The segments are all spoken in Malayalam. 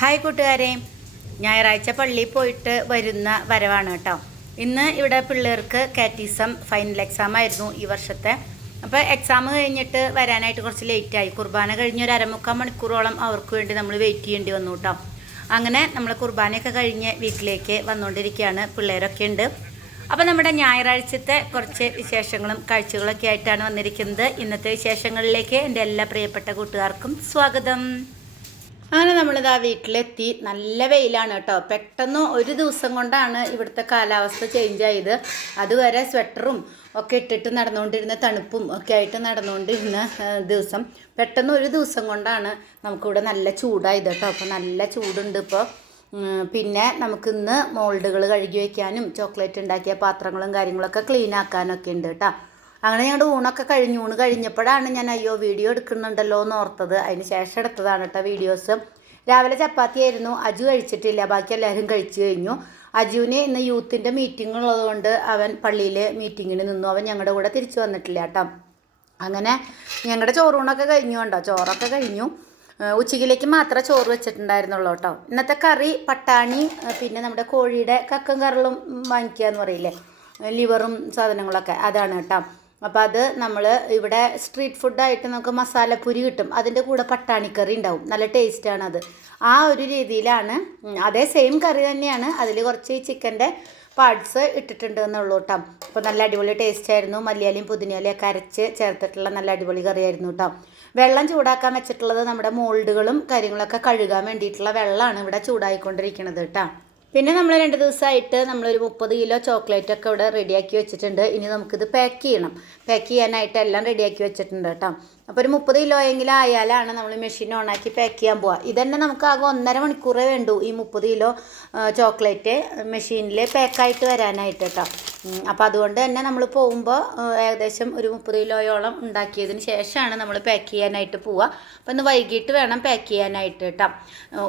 ഹായ് കൂട്ടുകാരെ, ഞായറാഴ്ച പള്ളിയിൽ പോയിട്ട് വരുന്ന വരവാണ് കേട്ടോ. ഇന്ന് ഇവിടെ പിള്ളേർക്ക് കാറ്റിസം ഫൈനൽ എക്സാം ആയിരുന്നു ഈ വർഷത്തെ. അപ്പോൾ എക്സാം കഴിഞ്ഞിട്ട് വരാനായിട്ട് കുറച്ച് ലേറ്റായി. കുർബാന കഴിഞ്ഞ് ഒരു അരമുക്കാൽ മണിക്കൂറോളം അവർക്ക് വേണ്ടി നമ്മൾ വെയിറ്റ് ചെയ്യേണ്ടി വന്നു കേട്ടോ. അങ്ങനെ നമ്മൾ കുർബാനയൊക്കെ കഴിഞ്ഞ് വീട്ടിലേക്ക് വന്നുകൊണ്ടിരിക്കുകയാണ്. പിള്ളേരൊക്കെ ഉണ്ട്. അപ്പോൾ നമ്മുടെ ഞായറാഴ്ചത്തെ കുറച്ച് വിശേഷങ്ങളും കാഴ്ചകളൊക്കെ ആയിട്ടാണ് വന്നിരിക്കുന്നത്. ഇന്നത്തെ വിശേഷങ്ങളിലേക്ക് എൻ്റെ എല്ലാ പ്രിയപ്പെട്ട കൂട്ടുകാർക്കും സ്വാഗതം. അങ്ങനെ നമ്മളിതാ വീട്ടിലെത്തി. നല്ല വെയിലാണ് കേട്ടോ. പെട്ടെന്ന് ഒരു ദിവസം കൊണ്ടാണ് ഇവിടുത്തെ കാലാവസ്ഥ ചേഞ്ച് ആയത്. അതുവരെ സ്വെറ്ററും ഒക്കെ ഇട്ടിട്ട് നടന്നുകൊണ്ടിരുന്ന തണുപ്പും ഒക്കെ ആയിട്ട് നടന്നുകൊണ്ടിരുന്ന ദിവസം പെട്ടെന്ന് ഒരു ദിവസം കൊണ്ടാണ് നമുക്കിവിടെ നല്ല ചൂടായത് കേട്ടോ. അപ്പോൾ നല്ല ചൂടുണ്ട് ഇപ്പോൾ. പിന്നെ നമുക്കിന്ന് മോൾഡുകൾ കഴുകി വയ്ക്കാനും ചോക്ലേറ്റ് ഉണ്ടാക്കിയ പാത്രങ്ങളും കാര്യങ്ങളൊക്കെ ക്ലീൻ ആക്കാനൊക്കെ ഉണ്ട് കേട്ടോ. അങ്ങനെ ഞങ്ങളുടെ ഊണൊക്കെ കഴിഞ്ഞു. ഊണ് കഴിഞ്ഞപ്പോഴാണ് ഞാൻ വീഡിയോ എടുക്കുന്നുണ്ടല്ലോ എന്ന് ഓർത്തത്. അതിന് ശേഷം എടുത്തതാണ് കേട്ടോ വീഡിയോസ്. രാവിലെ ചപ്പാത്തി ആയിരുന്നു. അജു കഴിച്ചിട്ടില്ല, ബാക്കി എല്ലാവരും കഴിച്ചു കഴിഞ്ഞു. അജുവിന് ഇന്ന് യൂത്തിൻ്റെ മീറ്റിംഗ് ഉള്ളതുകൊണ്ട് അവൻ പള്ളിയിൽ മീറ്റിങ്ങിന് നിന്നു. അവൻ ഞങ്ങളുടെ കൂടെ തിരിച്ചു വന്നിട്ടില്ല കേട്ടോ. അങ്ങനെ ഞങ്ങളുടെ ചോറൂണൊക്കെ കഴിഞ്ഞു കേട്ടോ. ചോറൊക്കെ കഴിഞ്ഞു. ഉച്ചയ്ക്കിലേക്ക് മാത്രമേ ചോറ് വെച്ചിട്ടുണ്ടായിരുന്നുള്ളൂ കേട്ടോ. ഇന്നത്തെ കറി പട്ടാണി, പിന്നെ നമ്മുടെ കോഴിയുടെ കക്കും കറളും വാങ്ങിക്കുക എന്ന് പറയില്ലേ, ലിവറും സാധനങ്ങളൊക്കെ, അതാണ് കേട്ടോ. അപ്പോൾ അത് നമ്മൾ ഇവിടെ സ്ട്രീറ്റ് ഫുഡായിട്ട് നമുക്ക് മസാലപ്പൂരി കിട്ടും. അതിൻ്റെ കൂടെ പട്ടാണിക്കറി ഉണ്ടാവും. നല്ല ടേസ്റ്റാണ് അത്. ആ ഒരു രീതിയിലാണ്. അതേ സെയിം കറി തന്നെയാണ്. അതിൽ കുറച്ച് ചിക്കൻ്റെ പാർട്സ് ഇട്ടിട്ടുണ്ട് എന്നുള്ളൂ കേട്ടോ. അപ്പോൾ നല്ല അടിപൊളി ടേസ്റ്റ് ആയിരുന്നു. മല്ലിയിലയും പുതിനയിലയും ഒക്കെ അരച്ച് ചേർത്തിട്ടുള്ള നല്ല അടിപൊളി കറിയായിരുന്നു കേട്ടോ. വെള്ളം ചൂടാക്കാൻ വെച്ചിട്ടുള്ളത് നമ്മുടെ മോൾഡുകളും കാര്യങ്ങളൊക്കെ കഴുകാൻ വേണ്ടിയിട്ടുള്ള വെള്ളമാണ് ഇവിടെ ചൂടായിക്കൊണ്ടിരിക്കുന്നത് കേട്ടോ. പിന്നെ നമ്മൾ 2 ദിവസമായിട്ട് നമ്മളൊരു 30 കിലോ ചോക്ലേറ്റൊക്കെ ഇവിടെ റെഡിയാക്കി വെച്ചിട്ടുണ്ട്. ഇനി നമുക്കിത് പാക്ക് ചെയ്യണം. പാക്ക് ചെയ്യാനായിട്ട് എല്ലാം റെഡിയാക്കി വെച്ചിട്ടുണ്ട് കേട്ടോ. അപ്പോൾ ഒരു 30 കിലോ എങ്കിലും ആയാലാണ് നമ്മൾ മെഷീൻ ഓണാക്കി പാക്ക് ചെയ്യാൻ പോവുക. ഇതന്നെ നമുക്ക് ആകെ 1.5 മണിക്കൂറേ വേണ്ടൂ ഈ 30 കിലോ ചോക്ലേറ്റ് മെഷീനിൽ പാക്കായിട്ട് വരാനായിട്ട് കേട്ടോ. അപ്പോൾ അതുകൊണ്ട് തന്നെ നമ്മൾ പോകുമ്പോൾ ഏകദേശം ഒരു 30 കിലോയോളം ഉണ്ടാക്കിയതിന് ശേഷമാണ് നമ്മൾ പാക്ക് ചെയ്യാനായിട്ട് പോവുക. അപ്പോൾ ഇന്ന് വൈകിട്ട് വേണം പാക്ക് ചെയ്യാനായിട്ട് കേട്ടോ.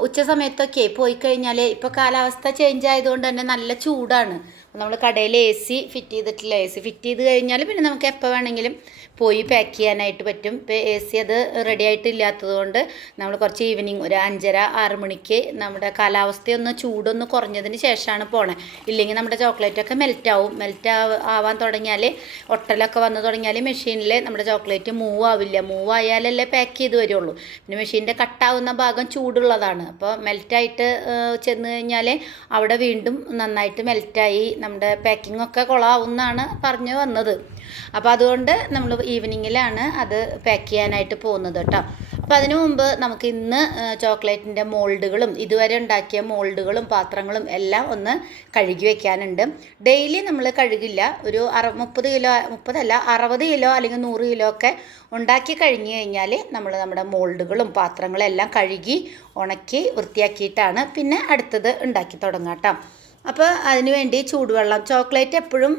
ഉച്ച സമയത്തൊക്കെ പോയി കഴിഞ്ഞാൽ ഇപ്പോൾ കാലാവസ്ഥ ചേഞ്ച് ആയതുകൊണ്ട് തന്നെ നല്ല ചൂടാണ്. നമ്മൾ കടയിൽ AC ഫിറ്റ് ചെയ്തിട്ടില്ല. AC ഫിറ്റ് ചെയ്ത് കഴിഞ്ഞാൽ പിന്നെ നമുക്ക് എപ്പോൾ വേണമെങ്കിലും പോയി പാക്ക് ചെയ്യാനായിട്ട് പറ്റും. ഇപ്പോൾ AC അത് റെഡി ആയിട്ടില്ലാത്തത് കൊണ്ട് നമ്മൾ കുറച്ച് ഈവനിങ് ഒരു 5:30-6 മണിക്ക് നമ്മുടെ കാലാവസ്ഥയൊന്ന് ചൂടൊന്ന് കുറഞ്ഞതിന് ശേഷമാണ് പോണേ. ഇല്ലെങ്കിൽ നമ്മുടെ ചോക്ലേറ്റൊക്കെ മെൽറ്റ് ആവാൻ തുടങ്ങിയാൽ, ഒട്ടലൊക്കെ വന്ന് തുടങ്ങിയാൽ മെഷീനിൽ നമ്മുടെ ചോക്ലേറ്റ് മൂവ് ആവില്ല. മൂവ് ആയാലല്ലേ പാക്ക് ചെയ്ത് വരുള്ളൂ. പിന്നെ മെഷീൻ്റെ കട്ടാവുന്ന ഭാഗം ചൂടുള്ളതാണ്. അപ്പോൾ മെൽറ്റായിട്ട് ചെന്ന് കഴിഞ്ഞാൽ അവിടെ വീണ്ടും നന്നായിട്ട് മെൽറ്റായി നമ്മുടെ പാക്കിങ്ങൊക്കെ കൊളാവുമെന്നാണ് പറഞ്ഞു വന്നത്. അപ്പോൾ അതുകൊണ്ട് നമ്മൾ ഈവനിങ്ങിലാണ് അത് പാക്ക് ചെയ്യാനായിട്ട് പോകുന്നത് കേട്ടോ. അപ്പോൾ അതിനു മുമ്പ് നമുക്ക് ഇന്ന് ചോക്ലേറ്റിൻ്റെ മോൾഡുകളും ഇതുവരെ ഉണ്ടാക്കിയ മോൾഡുകളും പാത്രങ്ങളും എല്ലാം ഒന്ന് കഴുകി വയ്ക്കാനുണ്ട്. ഡെയിലി നമ്മൾ കഴുകില്ല. ഒരു 30 കിലോ അല്ലെങ്കിൽ 100 കിലോ ഒക്കെ ഉണ്ടാക്കി കഴിഞ്ഞ് കഴിഞ്ഞാൽ നമ്മൾ നമ്മുടെ മോൾഡുകളും പാത്രങ്ങളും എല്ലാം കഴുകി ഉണക്കി വൃത്തിയാക്കിയിട്ടാണ് പിന്നെ അടുത്തത് ഉണ്ടാക്കി തുടങ്ങാം കേട്ടോ. അപ്പോൾ അതിന് വേണ്ടി ചൂടുവെള്ളം, ചോക്ലേറ്റ് എപ്പോഴും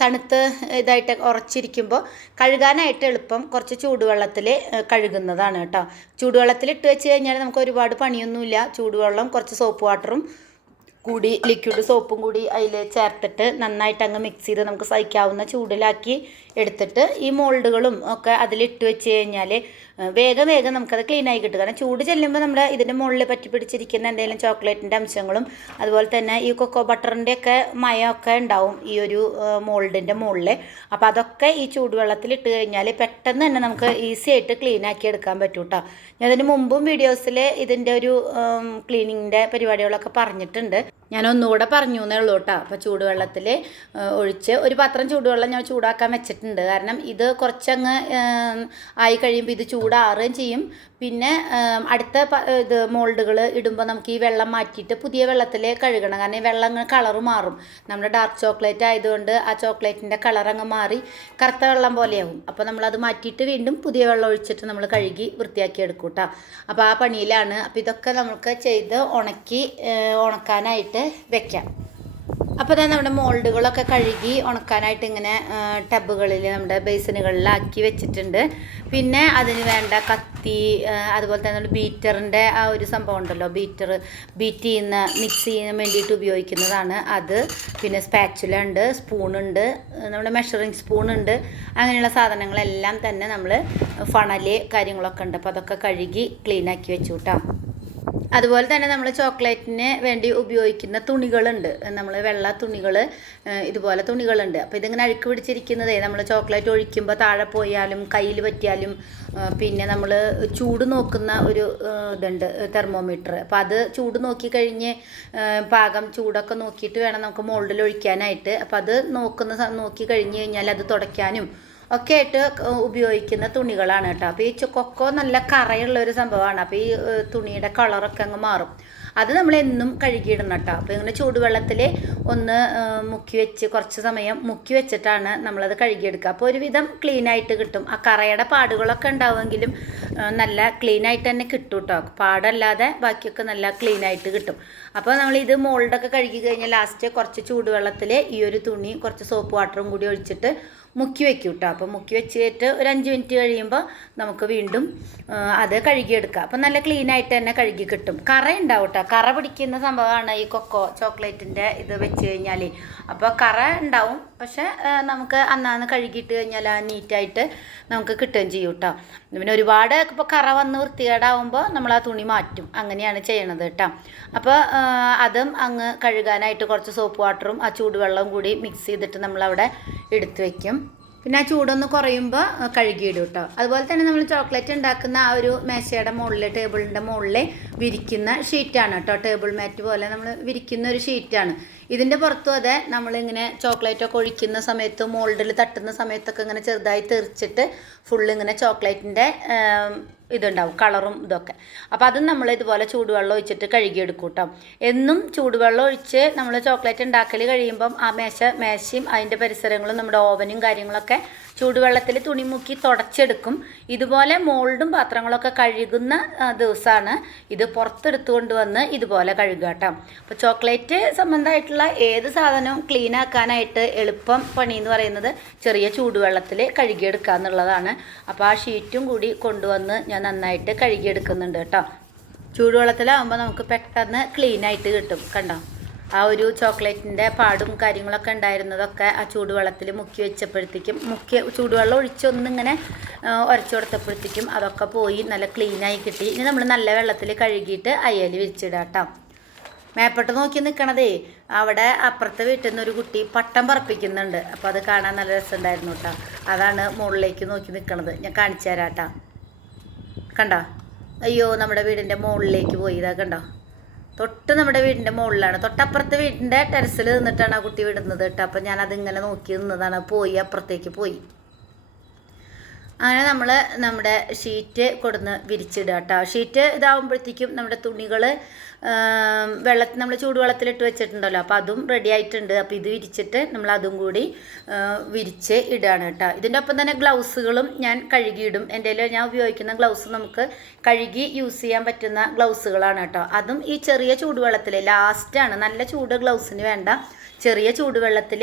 തണുത്ത് ഇതായിട്ട് ഉറച്ചിരിക്കുമ്പോൾ കഴുകാനായിട്ട് എളുപ്പം കുറച്ച് ചൂടുവെള്ളത്തിൽ കഴുകുന്നതാണ് കേട്ടോ. ചൂടുവെള്ളത്തിൽ ഇട്ട് വെച്ച് കഴിഞ്ഞാൽ നമുക്ക് ഒരുപാട് പണിയൊന്നുമില്ല. ചൂടുവെള്ളം കുറച്ച് സോപ്പ് വാട്ടറും കൂടി, ലിക്വിഡ് സോപ്പും കൂടി അതിൽ ചേർത്തിട്ട് നന്നായിട്ട് അങ്ങ് മിക്സ് ചെയ്ത് നമുക്ക് സഹിക്കാവുന്ന ചൂടിലാക്കി എടുത്തിട്ട് ഈ മോൾഡുകളും ഒക്കെ അതിലിട്ട് വെച്ച് കഴിഞ്ഞാൽ വേഗം നമുക്കത് ക്ലീനായി കിട്ടും. കാരണം ചൂട് ചെല്ലുമ്പോൾ നമ്മുടെ ഇതിൻ്റെ മുകളിൽ പറ്റി പിടിച്ചിരിക്കുന്ന എന്തെങ്കിലും ചോക്ലേറ്റിൻ്റെ അംശങ്ങളും അതുപോലെ തന്നെ ഈ കൊക്കോ ബട്ടറിൻ്റെ ഒക്കെ മയമൊക്കെ ഉണ്ടാവും ഈ ഒരു മോൾഡിൻ്റെ മുകളിൽ. അപ്പോൾ അതൊക്കെ ഈ ചൂടുവെള്ളത്തിൽ ഇട്ട് കഴിഞ്ഞാൽ പെട്ടെന്ന് തന്നെ നമുക്ക് ഈസി ആയിട്ട് ക്ലീനാക്കി എടുക്കാൻ പറ്റും കേട്ടോ. ഞാൻ അതിന് മുമ്പും വീഡിയോസിൽ ഇതിൻ്റെ ഒരു ക്ലീനിങ്ങിൻ്റെ പരിപാടികളൊക്കെ പറഞ്ഞിട്ടുണ്ട്. ഞാൻ ഒന്നുകൂടെ പറഞ്ഞു എന്നേ ഉള്ളൂ കേട്ടോ. അപ്പോൾ ചൂടുവെള്ളത്തിൽ ഒഴിച്ച് ഒരു പാത്രം ചൂടുവെള്ളം ഞാൻ ചൂടാക്കാൻ വെച്ചിട്ടുണ്ട്. കാരണം ഇത് കുറച്ചങ്ങ് ആയി കഴിയുമ്പോൾ ഇത് ചൂടാറുകയും ചെയ്യും. പിന്നെ അടുത്ത ഇത് മോൾഡുകൾ ഇടുമ്പോൾ നമുക്ക് ഈ വെള്ളം മാറ്റിയിട്ട് പുതിയ വെള്ളത്തിൽ കഴുകണം. കാരണം ഈ വെള്ളം കളറ് മാറും. നമ്മുടെ ഡാർക്ക് ചോക്ലേറ്റ് ആയതുകൊണ്ട് ആ ചോക്ലേറ്റിൻ്റെ കളറങ്ങ് മാറി കറുത്ത വെള്ളം പോലെയാവും. അപ്പോൾ നമ്മളത് മാറ്റിയിട്ട് വീണ്ടും പുതിയ വെള്ളം ഒഴിച്ചിട്ട് നമ്മൾ കഴുകി വൃത്തിയാക്കി എടുക്കും കേട്ടോ. അപ്പോൾ ആ പണിയിലാണ്. അപ്പോൾ ഇതൊക്കെ നമുക്ക് ചെയ്ത് ഉണക്കാനായിട്ട് വെക്കാം. അപ്പോൾ തന്നെ നമ്മുടെ മോൾഡുകളൊക്കെ കഴുകി ഉണക്കാനായിട്ട് ഇങ്ങനെ ടബുകളിൽ നമ്മുടെ ബേസിനുകളിലാക്കി വെച്ചിട്ടുണ്ട്. പിന്നെ അതിന് വേണ്ട കത്തി, അതുപോലെ തന്നെ നമ്മുടെ ബീറ്ററിൻ്റെ ആ ഒരു സംഭവം ഉണ്ടല്ലോ, ബീറ്റ് ചെയ്യുന്ന മിക്സ് ചെയ്യാൻ വേണ്ടിയിട്ട് ഉപയോഗിക്കുന്നതാണ് അത്. പിന്നെ സ്പാച്ചുല ഉണ്ട്, സ്പൂണുണ്ട്, നമ്മുടെ മെഷറിങ് സ്പൂണുണ്ട്. അങ്ങനെയുള്ള സാധനങ്ങളെല്ലാം തന്നെ നമ്മൾ ഫണല് കാര്യങ്ങളൊക്കെ ഉണ്ട്. അപ്പോൾ അതൊക്കെ കഴുകി ക്ലീനാക്കി വെച്ചു കേട്ടോ. അതുപോലെ തന്നെ നമ്മൾ ചോക്ലേറ്റിന് വേണ്ടി ഉപയോഗിക്കുന്ന തുണികളുണ്ട്. നമ്മൾ വെള്ള തുണികൾ, ഇതുപോലെ തുണികളുണ്ട്. അപ്പോൾ ഇതിങ്ങനെ അഴുക്ക് പിടിച്ചിരിക്കുന്നതേ നമ്മൾ ചോക്ലേറ്റ് ഒഴിക്കുമ്പോൾ താഴെ പോയാലും കയ്യിൽ പറ്റിയാലും, പിന്നെ നമ്മൾ ചൂട് നോക്കുന്ന ഒരു ഇതുണ്ട്, തെർമോമീറ്റർ. അപ്പോൾ അത് ചൂട് നോക്കിക്കഴിഞ്ഞ് പാകം ചൂടൊക്കെ നോക്കിയിട്ട് വേണം നമുക്ക് മോൾഡിൽ ഒഴിക്കാനായിട്ട്. അപ്പോൾ അത് നോക്കി കഴിഞ്ഞ് കഴിഞ്ഞാൽ അത് തുടയ്ക്കാനും ഒക്കെ ആയിട്ട് ഉപയോഗിക്കുന്ന തുണികളാണ് കേട്ടോ. അപ്പോൾ ഈ കൊക്കോ നല്ല കറയുള്ള ഒരു സംഭവമാണ്. അപ്പോൾ ഈ തുണിയുടെ കളറൊക്കെ അങ്ങ് മാറും. അത് നമ്മൾ എന്നും കഴുകിയിടണം കേട്ടോ. അപ്പോൾ ഇങ്ങനെ ചൂടുവെള്ളത്തിൽ ഒന്ന് കുറച്ച് സമയം മുക്കി വെച്ചിട്ടാണ് നമ്മളത് കഴുകിയെടുക്കുക. അപ്പോൾ ഒരുവിധം ക്ലീനായിട്ട് കിട്ടും. ആ കറയുടെ പാടുകളൊക്കെ ഉണ്ടാവുമെങ്കിലും നല്ല ക്ലീനായിട്ട് തന്നെ കിട്ടും കേട്ടോ. പാടല്ലാതെ ബാക്കിയൊക്കെ നല്ല ക്ലീനായിട്ട് കിട്ടും. അപ്പോൾ നമ്മളിത് മോൾഡൊക്കെ കഴുകി കഴിഞ്ഞാൽ ലാസ്റ്റ് കുറച്ച് ചൂടുവെള്ളത്തിൽ ഈ ഒരു തുണി കുറച്ച് സോപ്പ് വാട്ടറും കൂടി ഒഴിച്ചിട്ട് മുക്കി വെക്കും കേട്ടോ. അപ്പോൾ മുക്കി വെച്ചിട്ട് ഒരു 5 മിനിറ്റ് കഴിയുമ്പോൾ നമുക്ക് വീണ്ടും അത് കഴുകിയെടുക്കാം. അപ്പം നല്ല ക്ലീനായിട്ട് തന്നെ കഴുകി കിട്ടും. കറ ഉണ്ടാവും കേട്ടോ. കറ പിടിക്കുന്ന സംഭവമാണ് ഈ കൊക്കോ ചോക്ലേറ്റിൻ്റെ ഇത് വെച്ച് കഴിഞ്ഞാൽ. അപ്പോൾ കറ ഉണ്ടാവും, പക്ഷേ നമുക്ക് അന്നാന്ന് കഴുകിയിട്ട് കഴിഞ്ഞാൽ ആ നീറ്റായിട്ട് നമുക്ക് കിട്ടുകയും ചെയ്യും കേട്ടോ. പിന്നെ ഒരുപാട് ഇപ്പോൾ കറ വന്ന് വൃത്തികേടാവുമ്പോൾ നമ്മൾ ആ തുണി മാറ്റും. അങ്ങനെയാണ് ചെയ്യണത് കേട്ടോ. അപ്പോൾ അതും അങ്ങ് കഴുകാനായിട്ട് കുറച്ച് സോപ്പ് വാട്ടറും ആ ചൂടുവെള്ളവും കൂടി മിക്സ് ചെയ്തിട്ട് നമ്മളവിടെ എടുത്ത് വയ്ക്കും. പിന്നെ ആ ചൂടൊന്ന് കുറയുമ്പോൾ കഴുകിയിടും കേട്ടോ. അതുപോലെ തന്നെ നമ്മൾ ചോക്ലേറ്റ് ഉണ്ടാക്കുന്ന ആ ഒരു മേശയുടെ മുകളിൽ, ടേബിളിൻ്റെ മുകളിൽ വിരിക്കുന്ന ഷീറ്റാണ് കേട്ടോ. ടേബിൾ മാറ്റ് പോലെ നമ്മൾ വിരിക്കുന്ന ഒരു ഷീറ്റാണ്. ഇതിൻ്റെ പുറത്തും അതെ, നമ്മളിങ്ങനെ ചോക്ലേറ്റൊക്കെ ഒഴിക്കുന്ന സമയത്ത് മോൾഡിൽ തട്ടുന്ന സമയത്തൊക്കെ ഇങ്ങനെ ചെറുതായി തെറിച്ചിട്ട് ഫുള്ള് ഇങ്ങനെ ചോക്ലേറ്റിൻ്റെ ഇതുണ്ടാവും, കളറും ഇതൊക്കെ. അപ്പോൾ അതും നമ്മൾ ഇതുപോലെ ചൂടുവെള്ളം ഒഴിച്ചിട്ട് കഴുകിയെടുക്കും കേട്ടോ. എന്നും ചൂടുവെള്ളം ഒഴിച്ച് നമ്മൾ ചോക്ലേറ്റ് ഉണ്ടാക്കൽ കഴിയുമ്പം ആ മേശയും അതിൻ്റെ പരിസരങ്ങളും നമ്മുടെ ഓവനും കാര്യങ്ങളൊക്കെ ചൂടുവെള്ളത്തിൽ തുണി മുക്കി തുടച്ചെടുക്കും. ഇതുപോലെ മോൾഡും പാത്രങ്ങളൊക്കെ കഴുകുന്ന ദിവസമാണ് ഇത് പുറത്തെടുത്ത് കൊണ്ടുവന്ന് ഇതുപോലെ കഴുകുക കേട്ടോ. അപ്പോൾ ചോക്ലേറ്റ് സംബന്ധമായിട്ടുള്ള ഏത് സാധനവും ക്ലീൻ ആക്കാനായിട്ട് എളുപ്പം പണി എന്ന് പറയുന്നത് ചെറിയ ചൂടുവെള്ളത്തിൽ കഴുകിയെടുക്കുക എന്നുള്ളതാണ്. അപ്പോൾ ആ ഷീറ്റും കൂടി കൊണ്ടുവന്ന് ഞാൻ നന്നായിട്ട് കഴുകിയെടുക്കുന്നുണ്ട് കേട്ടോ. ചൂടുവെള്ളത്തിലാവുമ്പോൾ നമുക്ക് പെട്ടെന്ന് ക്ലീനായിട്ട് കിട്ടും. കണ്ടോ, ആ ഒരു ചോക്ലേറ്റിൻ്റെ പാടും കാര്യങ്ങളൊക്കെ ഉണ്ടായിരുന്നതൊക്കെ ആ ചൂടുവെള്ളത്തിൽ മുക്കി വെച്ചപ്പോഴത്തേക്കും, ചൂടുവെള്ളം ഒഴിച്ചൊന്നിങ്ങനെ ഉരച്ചു കൊടുത്തപ്പോഴത്തേക്കും അതൊക്കെ പോയി നല്ല ക്ലീനായി കിട്ടി. ഇനി നമ്മൾ നല്ല വെള്ളത്തിൽ കഴുകിയിട്ട് അയ്യൽ വിരിച്ചിടാം കേട്ടോ. മേപ്പോട്ട് നോക്കി നിൽക്കണതേ, അവിടെ അപ്പുറത്തെ വീട്ടിൽ നിന്ന് ഒരു കുട്ടി പട്ടം പറപ്പിക്കുന്നുണ്ട്. അപ്പോൾ അത് കാണാൻ നല്ല രസമുണ്ടായിരുന്നു കേട്ടോ. അതാണ് മുകളിലേക്ക് നോക്കി നിൽക്കണത്. ഞാൻ കാണിച്ചു തരാം കേട്ടോ. കണ്ടോ, അയ്യോ നമ്മുടെ വീടിൻ്റെ മുകളിലേക്ക് പോയി. ഇതാ കണ്ടോ, തൊട്ട് നമ്മുടെ വീടിൻ്റെ മുകളിലാണ്. തൊട്ടപ്പുറത്തെ വീടിൻ്റെ ടെറസിൽ നിന്നിട്ടാണ് ആ കുട്ടി വിടുന്നത് കേട്ടോ. അപ്പം ഞാനതിങ്ങനെ നോക്കി നിന്നതാണ്. പോയി, അപ്പുറത്തേക്ക് പോയി. അങ്ങനെ നമ്മൾ നമ്മുടെ ഷീറ്റ് കൊടുന്ന് വിരിച്ചിടുക കേട്ടോ. ഷീറ്റ് ഇതാവുമ്പോഴത്തേക്കും നമ്മുടെ തുണികൾ നമ്മൾ ചൂടുവെള്ളത്തിലിട്ട് വെച്ചിട്ടുണ്ടല്ലോ, അപ്പോൾ അതും റെഡി ആയിട്ടുണ്ട്. അപ്പോൾ ഇത് വിരിച്ചിട്ട് നമ്മൾ അതും കൂടി വിരിച്ച് ഇടുകയാണ് കേട്ടോ. ഇതിൻ്റെ ഒപ്പം തന്നെ ഗ്ലൗസുകളും ഞാൻ കഴുകിയിടും. എൻ്റെ ഞാൻ ഉപയോഗിക്കുന്ന ഗ്ലൗസ് നമുക്ക് കഴുകി യൂസ് ചെയ്യാൻ പറ്റുന്ന ഗ്ലൗസുകളാണ് കേട്ടോ. അതും ഈ ചെറിയ ചൂടുവെള്ളത്തിൽ ലാസ്റ്റാണ്. നല്ല ചൂട് ഗ്ലൗസിന് വേണ്ട. ചെറിയ ചൂടുവെള്ളത്തിൽ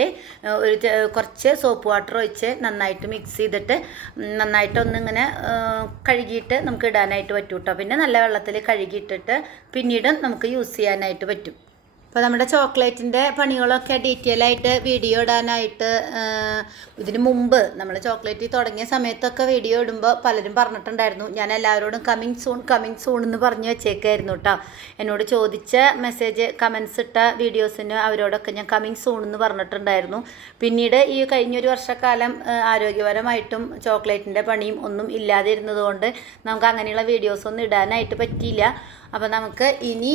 കുറച്ച് സോപ്പ് വാട്ടർ ഒഴിച്ച് നന്നായിട്ട് മിക്സ് ചെയ്തിട്ട് നന്നായിട്ടൊന്നിങ്ങനെ കഴുകിയിട്ട് നമുക്ക് ഇടാനായിട്ട് പറ്റും കേട്ടോ. പിന്നെ നല്ല വെള്ളത്തിൽ കഴുകിയിട്ടിട്ട് പിന്നീട് നമുക്ക് യൂസ് ചെയ്യാനായിട്ട് പറ്റും. അപ്പോൾ നമ്മുടെ ചോക്ലേറ്റിൻ്റെ പണികളൊക്കെ ഡീറ്റെയിൽ ആയിട്ട് വീഡിയോ ഇടാനായിട്ട് ഇതിന് മുമ്പ് നമ്മൾ ചോക്ലേറ്റ് തുടങ്ങിയ സമയത്തൊക്കെ വീഡിയോ ഇടുമ്പോൾ പലരും പറഞ്ഞിട്ടുണ്ടായിരുന്നു. ഞാൻ എല്ലാവരോടും കമ്മിങ് സൂൺ എന്ന് പറഞ്ഞു വെച്ചേക്കായിരുന്നു കേട്ടോ. എന്നോട് ചോദിച്ച കമൻസ് ഇട്ട വീഡിയോസിന് അവരോടൊക്കെ ഞാൻ കമ്മിങ് സൂൺ എന്ന് പറഞ്ഞിട്ടുണ്ടായിരുന്നു. പിന്നീട് ഈ കഴിഞ്ഞൊരു വർഷക്കാലം ആരോഗ്യപരമായിട്ടും ചോക്ലേറ്റിൻ്റെ പണിയും ഒന്നും ഇല്ലാതെ ഇരുന്നതുകൊണ്ട് നമുക്ക് അങ്ങനെയുള്ള വീഡിയോസൊന്നും ഇടാനായിട്ട് പറ്റിയില്ല. അപ്പോൾ നമുക്ക് ഇനി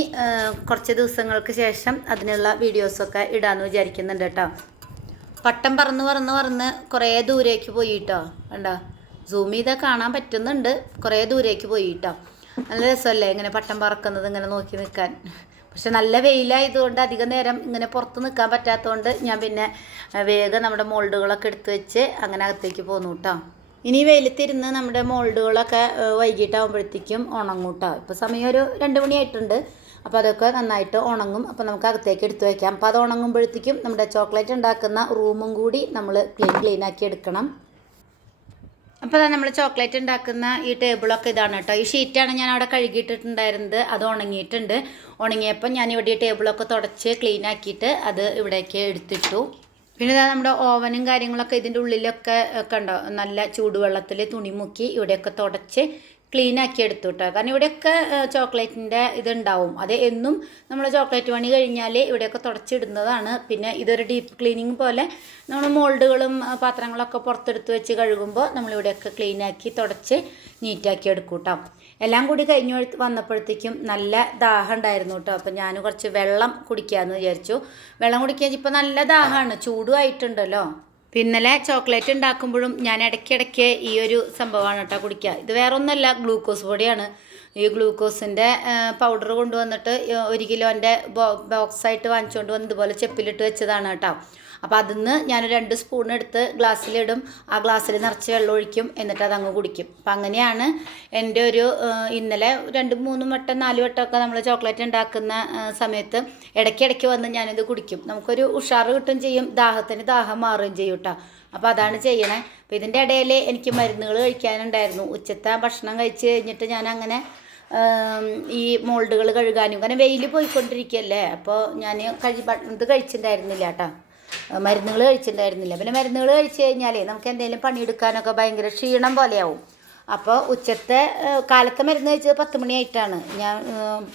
കുറച്ച് ദിവസങ്ങൾക്ക് ശേഷം അതിനുള്ള വീഡിയോസൊക്കെ ഇടാമെന്ന് വിചാരിക്കുന്നുണ്ട് കേട്ടോ. പട്ടം പറന്ന് കുറേ ദൂരേക്ക് പോയി കേട്ടോ. കണ്ടോ, സൂം ചെയ്താൽ കാണാൻ പറ്റുന്നുണ്ട്. കുറേ ദൂരേക്ക് പോയി കേട്ടോ. നല്ല രസമല്ലേ ഇങ്ങനെ പട്ടം പറക്കുന്നത് ഇങ്ങനെ നോക്കി നിൽക്കാൻ. പക്ഷെ നല്ല വെയിലായതുകൊണ്ട് അധികം നേരം ഇങ്ങനെ പുറത്ത് നിൽക്കാൻ പറ്റാത്തതുകൊണ്ട് ഞാൻ പിന്നെ വേഗം നമ്മുടെ മോൾഡുകളൊക്കെ എടുത്ത് വെച്ച് അങ്ങനെ അകത്തേക്ക് പോന്നു കേട്ടോ. ഇനി വെയിലത്തിരുന്ന് നമ്മുടെ മോൾഡുകളൊക്കെ വൈകിട്ടാകുമ്പോഴത്തേക്കും ഉണങ്ങും കേട്ടോ. ഇപ്പോൾ സമയം ഒരു 2 മണിയായിട്ടുണ്ട്. അപ്പോൾ അതൊക്കെ നന്നായിട്ട് ഉണങ്ങും. അപ്പോൾ നമുക്ക് അകത്തേക്ക് എടുത്ത് വയ്ക്കാം. അപ്പോൾ അത് ഉണങ്ങുമ്പോഴത്തേക്കും നമ്മുടെ ചോക്ലേറ്റ് ഉണ്ടാക്കുന്ന റൂമും കൂടി നമ്മൾ ക്ലീനാക്കി എടുക്കണം. അപ്പോൾ നമ്മൾ ചോക്ലേറ്റ് ഉണ്ടാക്കുന്ന ഈ ടേബിളൊക്കെ ഇതാണ് കേട്ടോ. ഈ ഷീറ്റാണ് ഞാൻ അവിടെ കഴുകിയിട്ടിട്ടുണ്ടായിരുന്നത്. അത് ഉണങ്ങിയിട്ടുണ്ട്. ഉണങ്ങിയപ്പോൾ ഞാനിവിടെ ഈ ടേബിളൊക്കെ തുടച്ച് ക്ലീനാക്കിയിട്ട് അത് ഇവിടേക്ക് എടുത്തിട്ടു. പിന്നെ ഇതാ നമ്മുടെ ഓവനും കാര്യങ്ങളൊക്കെ ഇതിൻ്റെ ഉള്ളിലൊക്കെ കണ്ടോ, നല്ല ചൂടുവെള്ളത്തിൽ തുണി മുക്കി ഇവിടെയൊക്കെ തുടച്ച് ക്ലീൻ ആക്കി എടുത്തു കേട്ടോ. കാരണം ഇവിടെയൊക്കെ ചോക്ലേറ്റിൻ്റെ ഇതുണ്ടാവും. അത് എന്നും നമ്മൾ ചോക്ലേറ്റ് പണി കഴിഞ്ഞാൽ ഇവിടെയൊക്കെ തുടച്ചിടുന്നതാണ്. പിന്നെ ഇതൊരു ഡീപ്പ് ക്ലീനിങ് പോലെ നമ്മൾ മോൾഡുകളും പാത്രങ്ങളൊക്കെ പുറത്തെടുത്ത് വെച്ച് കഴുകുമ്പോൾ നമ്മളിവിടെയൊക്കെ ക്ലീനാക്കി തുടച്ച് നീറ്റാക്കി എടുക്കും കേട്ടോ. എല്ലാം കൂടി കഴിഞ്ഞ് വന്നപ്പോഴത്തേക്കും നല്ല ദാഹം ഉണ്ടായിരുന്നു കേട്ടോ. അപ്പോൾ ഞാൻ കുറച്ച് വെള്ളം കുടിക്കാമെന്ന് വിചാരിച്ചു. വെള്ളം കുടിക്കാൻ ഇപ്പോൾ നല്ല ദാഹമാണ്, ചൂടുമായിട്ടുണ്ടല്ലോ. പിന്നലെ ചോക്ലേറ്റ് ഉണ്ടാക്കുമ്പോഴും ഞാൻ ഇടയ്ക്കിടയ്ക്ക് ഈ ഒരു സംഭവമാണ് കേട്ടോ കുടിക്കുക. ഇത് വേറെ ഒന്നുമല്ല, ഗ്ലൂക്കോസ് പൊടിയാണ്. ഈ ഗ്ലൂക്കോസിൻ്റെ പൗഡർ കൊണ്ടുവന്നിട്ട് 1 കിലോൻ്റെ ബോക്സായിട്ട് വാങ്ങിച്ചുകൊണ്ട് വന്ന് ഇതുപോലെ ചെപ്പിലിട്ട് വെച്ചതാണ് കേട്ടോ. അപ്പോൾ അതിന്ന് ഞാൻ 2 സ്പൂൺ എടുത്ത് ഗ്ലാസ്സിലിടും. ആ ഗ്ലാസ്സിൽ നിറച്ച് വെള്ളം ഒഴിക്കും, എന്നിട്ട് അതങ്ങ് കുടിക്കും. അപ്പം അങ്ങനെയാണ് എൻ്റെ ഒരു ഇന്നലെ 2-3 വട്ടം 4 വട്ടമൊക്കെ നമ്മൾ ചോക്ലേറ്റ് ഉണ്ടാക്കുന്ന സമയത്ത് ഇടയ്ക്കിടയ്ക്ക് വന്ന് ഞാനിത് കുടിക്കും. നമുക്കൊരു ഉഷാറ് കിട്ടും ചെയ്യും, ദാഹത്തിന് ദാഹം മാറുകയും ചെയ്യും കേട്ടോ. അപ്പോൾ അതാണ് ചെയ്യണേ. അപ്പോൾ ഇതിൻ്റെ ഇടയിൽ എനിക്ക് മരുന്നുകൾ കഴിക്കാനുണ്ടായിരുന്നു. ഉച്ചത്തെ ഭക്ഷണം കഴിച്ച് കഴിഞ്ഞിട്ട് ഞാൻ ഈ മോൾഡുകൾ കഴുകാനും, കാരണം വെയിൽ പോയിക്കൊണ്ടിരിക്കുകയല്ലേ. അപ്പോൾ ഞാൻ ഇത് കഴിച്ചിട്ടുണ്ടായിരുന്നില്ല കേട്ടോ, മരുന്നുകൾ കഴിച്ചിട്ടുണ്ടായിരുന്നില്ല. പിന്നെ മരുന്നുകൾ കഴിച്ച് കഴിഞ്ഞാലേ നമുക്ക് എന്തെങ്കിലും പണിയെടുക്കാനൊക്കെ ഭയങ്കര ക്ഷീണം പോലെയാവും. അപ്പോൾ ഉച്ചത്തെ കാലത്തെ മരുന്ന് കഴിച്ചത് 10 മണിയായിട്ടാണ്. ഞാൻ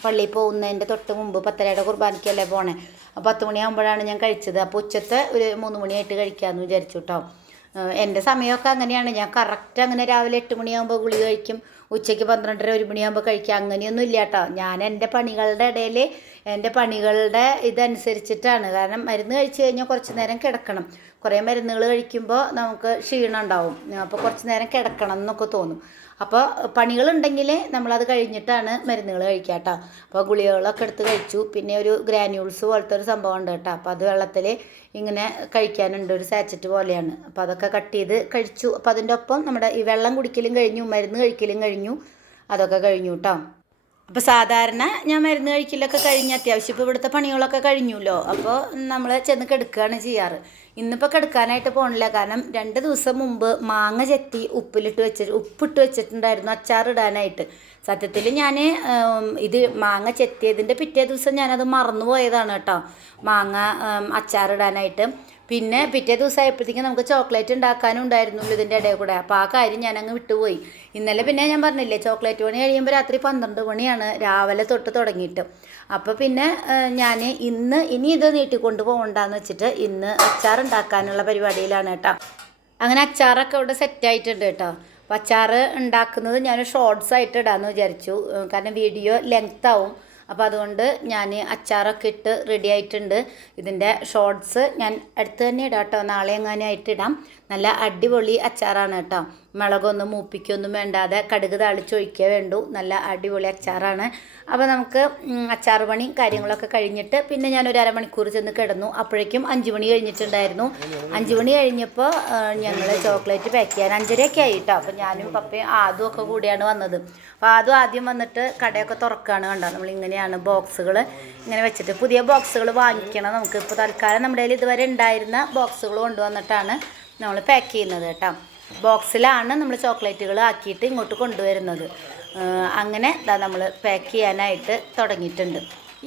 പള്ളിയിൽ പോകുന്നതിൻ്റെ തൊട്ട് മുമ്പ് 10:30 കുർബാനയ്ക്കല്ലേ പോണേ. അപ്പോൾ 10 മണിയാകുമ്പോഴാണ് ഞാൻ കഴിച്ചത്. അപ്പോൾ ഉച്ചത്തെ ഒരു 3 മണിയായിട്ട് കഴിക്കാമെന്ന് വിചാരിച്ചു കേട്ടോ. എൻ്റെ സമയമൊക്കെ അങ്ങനെയാണ്. ഞാൻ കറക്റ്റ് അങ്ങനെ രാവിലെ 8 മണിയാകുമ്പോൾ ഗുളിക കഴിക്കും, ഉച്ചയ്ക്ക് 12:30 1 മണിയാകുമ്പോൾ കഴിക്കുക. അങ്ങനെയൊന്നും ഇല്ല കേട്ടോ. ഞാൻ എൻ്റെ പണികളുടെ ഇടയിൽ എൻ്റെ പണികളുടെ ഇതനുസരിച്ചിട്ടാണ്. കാരണം മരുന്ന് കഴിച്ച് കഴിഞ്ഞാൽ കുറച്ച് നേരം കിടക്കണം. കുറേ മരുന്നുകൾ കഴിക്കുമ്പോൾ നമുക്ക് ക്ഷീണം ഉണ്ടാവും. അപ്പോൾ കുറച്ച് നേരം കിടക്കണം എന്നൊക്കെ തോന്നും. അപ്പോൾ പണികളുണ്ടെങ്കിൽ നമ്മളത് കഴിഞ്ഞിട്ടാണ് മരുന്നുകൾ കഴിക്കുക കേട്ടോ. അപ്പോൾ ഗുളികകളൊക്കെ എടുത്ത് കഴിച്ചു. പിന്നെ ഒരു ഗ്രാന്യൂൾസ് പോലത്തെ ഒരു സംഭവം ഉണ്ട് കേട്ടോ. അപ്പോൾ അത് വെള്ളത്തിൽ ഇങ്ങനെ കഴിക്കാനുണ്ട്, ഒരു സാച്ചറ്റ് പോലെയാണ്. അപ്പോൾ അതൊക്കെ കട്ട് ചെയ്ത് കഴിച്ചു. അപ്പോൾ അതിൻ്റെ ഒപ്പം നമ്മുടെ ഈ വെള്ളം കുടിക്കലും കഴിഞ്ഞു, മരുന്ന് കഴിക്കലും കഴിഞ്ഞു, അതൊക്കെ കഴിഞ്ഞു കേട്ടോ. അപ്പോൾ സാധാരണ ഞാൻ മരുന്ന് കഴിക്കലൊക്കെ കഴിഞ്ഞ് അത്യാവശ്യം ഇപ്പോൾ ഇവിടുത്തെ പണികളൊക്കെ കഴിഞ്ഞല്ലോ. അപ്പോൾ നമ്മൾ ചെന്ന് കിടക്കുകയാണ് ചെയ്യാറ്. ഇന്നിപ്പോൾ കിടക്കാനായിട്ട് പോകണില്ല. കാരണം 2 ദിവസം മുമ്പ് മാങ്ങ ചെത്തി ഉപ്പിട്ട് വെച്ചിട്ടുണ്ടായിരുന്നു അച്ചാറിടാനായിട്ട്. സത്യത്തിൽ ഞാൻ ഇത് മാങ്ങ ചെത്തിയതിൻ്റെ പിറ്റേ ദിവസം ഞാനത് മറന്നു പോയതാണ് കേട്ടോ, മാങ്ങ അച്ചാറിടാനായിട്ട്. പിന്നെ പിറ്റേ ദിവസം ആയപ്പോഴത്തേക്കും നമുക്ക് ചോക്ലേറ്റ് ഉണ്ടാക്കാനും ഉണ്ടായിരുന്നുള്ളൂ ഇതിൻ്റെ ഇടയിൽ കൂടെ. അപ്പോൾ ആ കാര്യം ഞാനങ്ങ് വിട്ടുപോയി. ഇന്നലെ പിന്നെ ഞാൻ പറഞ്ഞില്ലേ, ചോക്ലേറ്റ് പണി കഴിയുമ്പോൾ രാത്രി 12 മണിയാണ്, രാവിലെ തൊട്ട് തുടങ്ങിയിട്ട്. അപ്പോൾ പിന്നെ ഞാൻ ഇനി ഇത് നീട്ടിക്കൊണ്ട് പോകണ്ടെന്ന് വെച്ചിട്ട് ഇന്ന് അച്ചാർ ഉണ്ടാക്കാനുള്ള പരിപാടിയിലാണ് കേട്ടോ. അങ്ങനെ അച്ചാറൊക്കെ ഇവിടെ സെറ്റായിട്ടുണ്ട് കേട്ടോ. അപ്പോൾ അച്ചാർ ഉണ്ടാക്കുന്നത് ഞാൻ ഷോർട്സ് ആയിട്ട് ഇടാമെന്ന് വിചാരിച്ചു, കാരണം വീഡിയോ ലെങ്ത് ആവും. അപ്പോൾ അതുകൊണ്ട് ഞാൻ അച്ചാറൊക്കെ ഇട്ട് റെഡി ആയിട്ടുണ്ട്. ഇതിൻ്റെ ഷോർട്സ് ഞാൻ അടുത്ത് തന്നെ ഇടാം കേട്ടോ, നാളെ എങ്ങാനായിട്ട് ഇടാം. നല്ല അടിപൊളി അച്ചാറാണ് കേട്ടോ. മുളകൊന്നും മൂപ്പിക്കൊന്നും വേണ്ടാതെ കടുക് താളിച്ചൊഴിക്കേ വേണ്ടൂ. നല്ല അടിപൊളി അച്ചാറാണ്. അപ്പോൾ നമുക്ക് അച്ചാർ പണി കാര്യങ്ങളൊക്കെ കഴിഞ്ഞിട്ട് പിന്നെ ഞാനൊരു അരമണിക്കൂർ ചെന്ന് കിടന്നു. അപ്പോഴേക്കും 5 മണി കഴിഞ്ഞിട്ടുണ്ടായിരുന്നു. 5 മണി കഴിഞ്ഞപ്പോൾ ഞങ്ങൾ ചോക്ലേറ്റ് പാക്ക് ചെയ്യാൻ 5:30 ആയി കേട്ടോ. അപ്പോൾ ഞാനും പപ്പയും ആദ്യം ഒക്കെ കൂടിയാണ് വന്നത്. അപ്പോൾ ആദ്യം വന്നിട്ട് കടയൊക്കെ തുറക്കുകയാണ് കണ്ടോ. നമ്മളിങ്ങനെയാണ് ബോക്സുകൾ ഇങ്ങനെ വെച്ചിട്ട്, പുതിയ ബോക്സുകൾ വാങ്ങിക്കണം നമുക്ക്. ഇപ്പോൾ തൽക്കാലം നമ്മുടെ കയ്യിൽ ഇതുവരെ ഉണ്ടായിരുന്ന ബോക്സുകൾ കൊണ്ടുവന്നിട്ടാണ് നമ്മൾ പാക്ക് ചെയ്യുന്നത് കേട്ടോ. ബോക്സിലാണ് നമ്മൾ ചോക്ലേറ്റുകൾ ആക്കിയിട്ട് ഇങ്ങോട്ട് കൊണ്ടുവരുന്നത്. അങ്ങനെ നമ്മൾ പാക്ക് ചെയ്യാനായിട്ട് തുടങ്ങിയിട്ടുണ്ട്.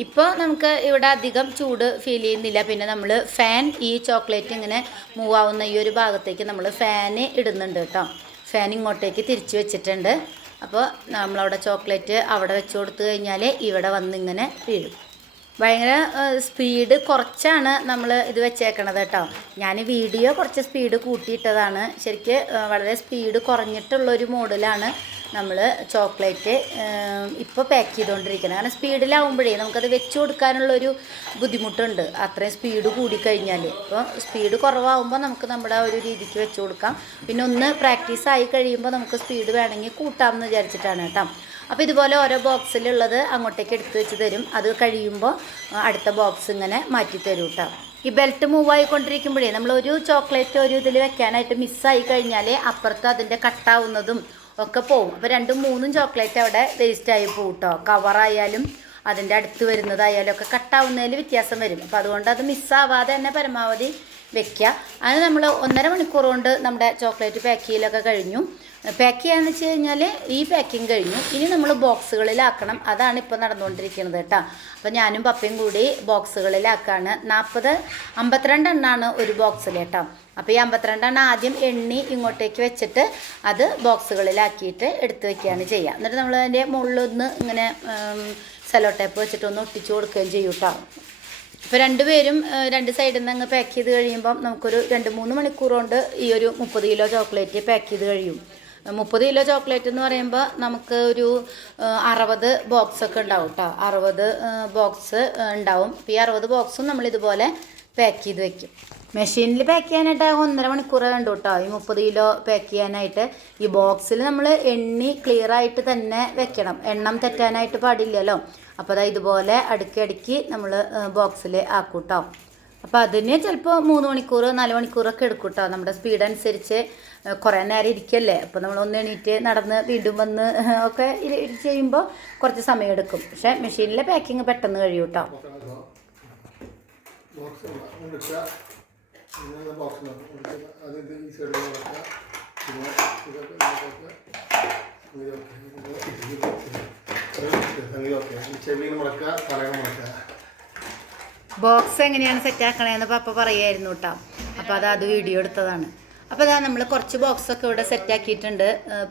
ഇപ്പോൾ നമുക്ക് ഇവിടെ അധികം ചൂട് ഫീൽ ചെയ്യുന്നില്ല. പിന്നെ നമ്മൾ ഫാൻ ഈ ചോക്ലേറ്റ് ഇങ്ങനെ മൂവ് ആവുന്ന ഈ ഒരു ഭാഗത്തേക്ക് നമ്മൾ ഫാന് ഇടുന്നുണ്ട് കേട്ടോ. ഫാൻ ഇങ്ങോട്ടേക്ക് തിരിച്ച് വെച്ചിട്ടുണ്ട്. അപ്പോൾ നമ്മളവിടെ ചോക്ലേറ്റ് അവിടെ വെച്ച് കൊടുത്തു കഴിഞ്ഞാൽ ഇവിടെ വന്നിങ്ങനെ വീഴും. ഭയങ്കര സ്പീഡ് കുറച്ചാണ് നമ്മൾ ഇത് വെച്ചേക്കണത് കേട്ടോ. ഞാൻ വീഡിയോ കുറച്ച് സ്പീഡ് കൂട്ടിയിട്ടതാണ്. ശരിക്ക് വളരെ സ്പീഡ് കുറഞ്ഞിട്ടുള്ളൊരു മോഡിലാണ് നമ്മൾ ചോക്ലേറ്റ് ഇപ്പോൾ പാക്ക് ചെയ്തുകൊണ്ടിരിക്കുന്നത്. കാരണം സ്പീഡിലാവുമ്പോഴേ നമുക്കത് വെച്ച് കൊടുക്കാനുള്ളൊരു ബുദ്ധിമുട്ടുണ്ട്, അത്രയും സ്പീഡ് കൂടിക്കഴിഞ്ഞാൽ. ഇപ്പോൾ സ്പീഡ് കുറവാകുമ്പോൾ നമുക്ക് നമ്മുടെ ഒരു രീതിക്ക് വെച്ച് കൊടുക്കാം. പിന്നെ ഒന്ന് പ്രാക്ടീസ് ആയി കഴിയുമ്പോൾ നമുക്ക് സ്പീഡ് വേണമെങ്കിൽ കൂട്ടാമെന്ന് വിചാരിച്ചിട്ടാണ് കേട്ടോ. അപ്പോൾ ഇതുപോലെ ഓരോ ബോക്സിലുള്ളത് അങ്ങോട്ടേക്ക് എടുത്ത് വെച്ച് തരും. അത് കഴിയുമ്പോൾ അടുത്ത ബോക്സ് ഇങ്ങനെ മാറ്റി തരും കേട്ടോ. ഈ ബെൽറ്റ് മൂവ് ആയിക്കൊണ്ടിരിക്കുമ്പോഴേ നമ്മളൊരു ചോക്ലേറ്റ് ഒരു ഇതിൽ വെക്കാനായിട്ട് മിസ്സായി കഴിഞ്ഞാൽ അപ്പുറത്ത് അതിൻ്റെ കട്ടാവുന്നതും ഒക്കെ പോവും. അപ്പോൾ 2-3 ചോക്ലേറ്റ് അവിടെ വേസ്റ്റായി പോകും കേട്ടോ. കവറായാലും അതിൻ്റെ അടുത്ത് വരുന്നതായാലും ഒക്കെ കട്ടാവുന്നതിൽ വ്യത്യാസം വരും. അപ്പോൾ അതുകൊണ്ട് അത് മിസ്സാവാതെ തന്നെ പരമാവധി വെക്കുക. അത് നമ്മൾ 1.5 മണിക്കൂർ കൊണ്ട് നമ്മുടെ ചോക്ലേറ്റ് പാക്ക് ചെയ്യലൊക്കെ കഴിഞ്ഞു. പാക്ക് ചെയ്യാന്ന് വെച്ച് കഴിഞ്ഞാൽ ഈ പാക്കിങ് കഴിഞ്ഞു. ഇനി നമ്മൾ ബോക്സുകളിലാക്കണം. അതാണ് ഇപ്പോൾ നടന്നുകൊണ്ടിരിക്കുന്നത് കേട്ടോ. അപ്പോൾ ഞാനും പപ്പയും കൂടി ബോക്സുകളിലാക്കാണ്. 52 എണ്ണമാണ് ഒരു ബോക്സിൽ കേട്ടോ. അപ്പോൾ ഈ 52 എണ്ണം ആദ്യം എണ്ണി ഇങ്ങോട്ടേക്ക് വെച്ചിട്ട് അത് ബോക്സുകളിലാക്കിയിട്ട് എടുത്ത് വെക്കുകയാണ് ചെയ്യുക. എന്നിട്ട് നമ്മൾ അതിൻ്റെ മുകളിലൊന്ന് ഇങ്ങനെ സെല്ലോ ടേപ്പ് വെച്ചിട്ടൊന്ന് ഒട്ടിച്ച് കൊടുക്കുകയും ചെയ്യും കേട്ടോ. ഇപ്പോൾ രണ്ടുപേരും രണ്ട് സൈഡിൽ നിന്ന് അങ്ങ് പാക്ക് ചെയ്ത് കഴിയുമ്പം നമുക്കൊരു 2-3 മണിക്കൂർ കൊണ്ട് ഈ ഒരു 30 കിലോ ചോക്ലേറ്റ് പാക്ക് ചെയ്ത് കഴിയും. 30 കിലോ ചോക്ലേറ്റ് എന്ന് പറയുമ്പോൾ നമുക്ക് ഒരു 60 ബോക്സൊക്കെ ഉണ്ടാവും കേട്ടോ. 60 ബോക്സ് ഉണ്ടാവും. അപ്പോൾ ഈ 60 ബോക്സും നമ്മളിതുപോലെ പാക്ക് ചെയ്ത് വെക്കും. മെഷീനിൽ പാക്ക് ചെയ്യാനായിട്ട് 1.5 മണിക്കൂർ കണ്ടു കേട്ടോ. ഈ 30 കിലോ പാക്ക് ചെയ്യാനായിട്ട് ഈ ബോക്സിൽ നമ്മൾ എണ്ണി ക്ലിയർ ആയിട്ട് തന്നെ വെക്കണം. എണ്ണം തെറ്റാനായിട്ട് പാടില്ലല്ലോ. അപ്പോൾ അതാ ഇതുപോലെ അടുക്കി നമ്മൾ ബോക്സിൽ ആക്കും കേട്ടോ. അപ്പോൾ അതിന് ചിലപ്പോൾ 3 മണിക്കൂർ 4 മണിക്കൂറൊക്കെ എടുക്കും കേട്ടോ. നമ്മുടെ സ്പീഡ് അനുസരിച്ച് കുറേ നേരം ഇരിക്കല്ലേ. അപ്പോൾ നമ്മൾ ഒന്ന് എണീറ്റ് നടന്ന് വീണ്ടും വന്ന് ഒക്കെ ചെയ്യുമ്പോൾ കുറച്ച് സമയം എടുക്കും. പക്ഷേ മെഷീനിലെ പാക്കിങ് പെട്ടെന്ന് കഴിയും കേട്ടോ. ബോക്സ് എങ്ങനെയാണ് സെറ്റാക്കണേന്ന് പപ്പ പറയായിരുന്നു കേട്ടോ. അപ്പോൾ അത് വീഡിയോ എടുത്തതാണ്. അപ്പോൾ അതാ നമ്മൾ കുറച്ച് ബോക്സൊക്കെ ഇവിടെ സെറ്റാക്കിയിട്ടുണ്ട്.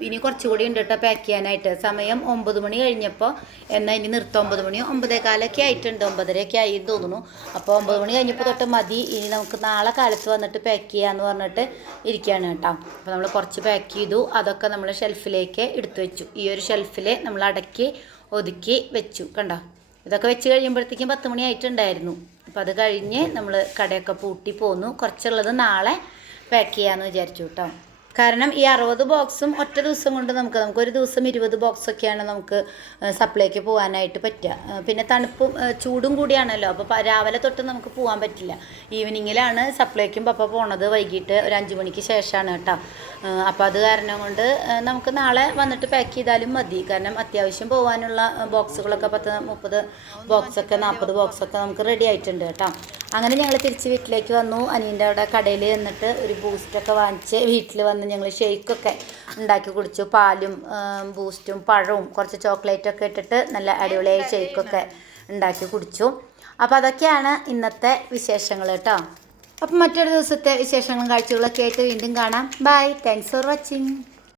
ഇനി കുറച്ചുകൂടി ഉണ്ട് കേട്ടോ പാക്ക് ചെയ്യാനായിട്ട്. സമയം 9 മണി കഴിഞ്ഞപ്പോൾ എന്നാൽ ഇനി നിർത്താം. 9 മണി 9:15 ആയിട്ടുണ്ട്. 9:30 ആയി തോന്നുന്നു. അപ്പോൾ 9 മണി കഴിഞ്ഞപ്പോൾ തൊട്ട് മതി. ഇനി നമുക്ക് നാളെ കാലത്ത് വന്നിട്ട് പാക്ക് ചെയ്യാമെന്ന് പറഞ്ഞിട്ട് ഇരിക്കുകയാണ് കേട്ടോ. അപ്പോൾ നമ്മൾ കുറച്ച് പാക്ക് ചെയ്തു. അതൊക്കെ നമ്മൾ ഷെൽഫിലേക്ക് എടുത്തു വെച്ചു. ഈ ഒരു ഷെൽഫിൽ നമ്മൾ അടക്കി ഒതുക്കി വെച്ചു. കണ്ടോ, ഇതൊക്കെ വെച്ച് കഴിയുമ്പോഴത്തേക്കും 10 മണി ആയിട്ടുണ്ടായിരുന്നു. അപ്പോൾ അത് കഴിഞ്ഞ് നമ്മൾ കടയൊക്കെ പൂട്ടി പോന്നു. കുറച്ചുള്ളത് നാളെ പാക്ക് ചെയ്യാമെന്ന് വിചാരിച്ചു കേട്ടോ. കാരണം ഈ 60 ബോക്സും ഒറ്റ ദിവസം കൊണ്ട് നമുക്കൊരു ദിവസം 20 ബോക്സൊക്കെയാണ് നമുക്ക് സപ്ലൈക്ക് പോകാനായിട്ട് പറ്റുക. പിന്നെ തണുപ്പും ചൂടും കൂടിയാണല്ലോ. അപ്പോൾ രാവിലെ തൊട്ട് നമുക്ക് പോകാൻ പറ്റില്ല. ഈവനിങ്ങിലാണ് സപ്ലൈക്കും പപ്പ പോണത്. വൈകിട്ട് ഒരു 5 മണിക്ക് ശേഷമാണ് കേട്ടോ. അപ്പോൾ അത് കാരണം കൊണ്ട് നമുക്ക് നാളെ വന്നിട്ട് പാക്ക് ചെയ്താലും മതി. കാരണം അത്യാവശ്യം പോകാനുള്ള ബോക്സുകളൊക്കെ 30 ബോക്സൊക്കെ 40 ബോക്സൊക്കെ നമുക്ക് റെഡി ആയിട്ടുണ്ട് കേട്ടോ. അങ്ങനെ ഞങ്ങൾ തിരിച്ച് വീട്ടിലേക്ക് വന്നു. അനിയൻ്റെ അവിടെ കടയിൽ ചെന്നിട്ട് ഒരു ബൂസ്റ്റൊക്കെ വാങ്ങിച്ച് വീട്ടിൽ വന്ന് ഞങ്ങൾ ഷെയ്ക്കൊക്കെ ഉണ്ടാക്കി കുടിച്ചു. പാലും ബൂസ്റ്റും പഴവും കുറച്ച് ചോക്ലേറ്റൊക്കെ ഇട്ടിട്ട് നല്ല അടിപൊളിയായി ഷെയ്ക്കൊക്കെ ഉണ്ടാക്കി കുടിച്ചു. അപ്പോൾ അതൊക്കെയാണ് ഇന്നത്തെ വിശേഷങ്ങൾ കേട്ടോ. അപ്പം മറ്റൊരു ദിവസത്തെ വിശേഷങ്ങളും കാഴ്ചകളൊക്കെ ആയിട്ട് വീണ്ടും കാണാം. ബൈ. Thanks for watching.